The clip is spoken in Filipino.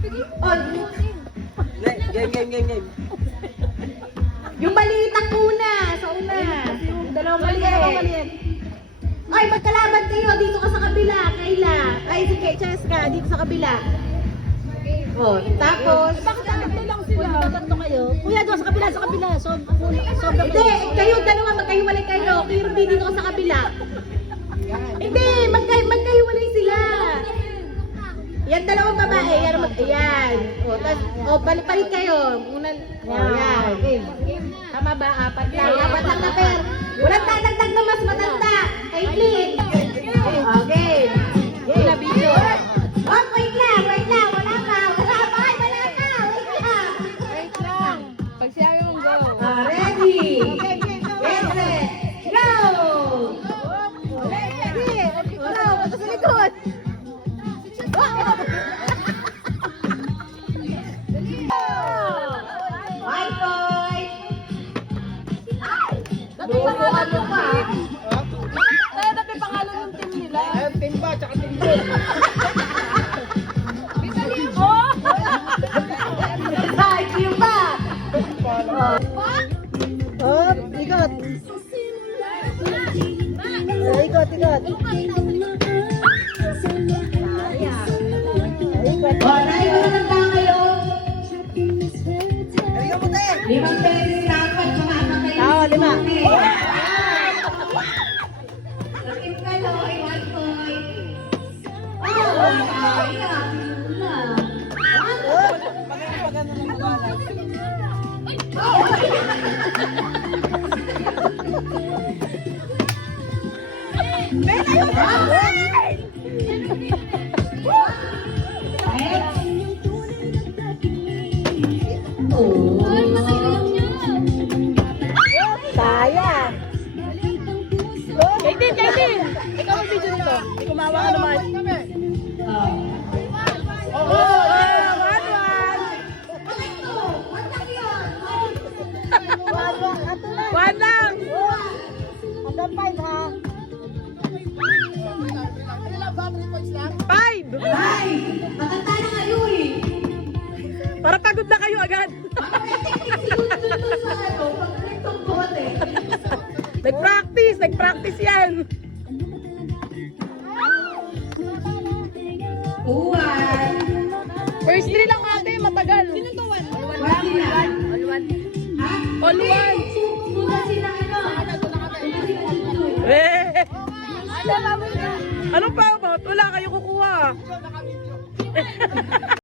Oh, Game. yung maliit una, sa una. Dalawang maliit. Ay, magkalaban kayo. Dito ka sa kabila, Kayla. Ay, si Cheska, dito sa kabila. Oh, tapos... Bakit tatlo lang sila? Tatlo kayo? Kuya, doon sa kabila, sa kabila. Sobrang Hindi, kayo dalawa, magkahiwalay kayo. Kirby, dito ka sa kabila. Hindi, magkahiwalay sila. Yan, dalawang babae. Yan. O, palit kayo. Una, yan. Tama ba? Apat lang na pair. Walang tatagdag na mas matanda. Kay Flynn. Okay. Wala video. Oh, wait lang. Wala pa. Ay, wala pa. Wait lang. Pag siya yung go. Ready. Get set. Go! Ito sa likod. White boy! Bubukan mo pa. Kaya dati pangalan ng team nila. Team ba? Tsaka team B. Thank you pa. Oh, ikot. Ikot. Alright, maganda kayo. 5 pesos dapat sumasak kayo. Oo, 5. Sakit kayo, ay white boy. Oh, sayang. Sayang. Katie. Ikaw ang video nito. Hindi kumawa ka naman. One lang. Hanggang 5 ha. 5. Ay, matanda na kayo eh. Para pagod na kayo agad. Nag-practice yan. Uwan. First 3 lang ate, matagal. Sino to? All one. Sugat sila ano. Eh. Ano pa about? Wala kayo kukuha.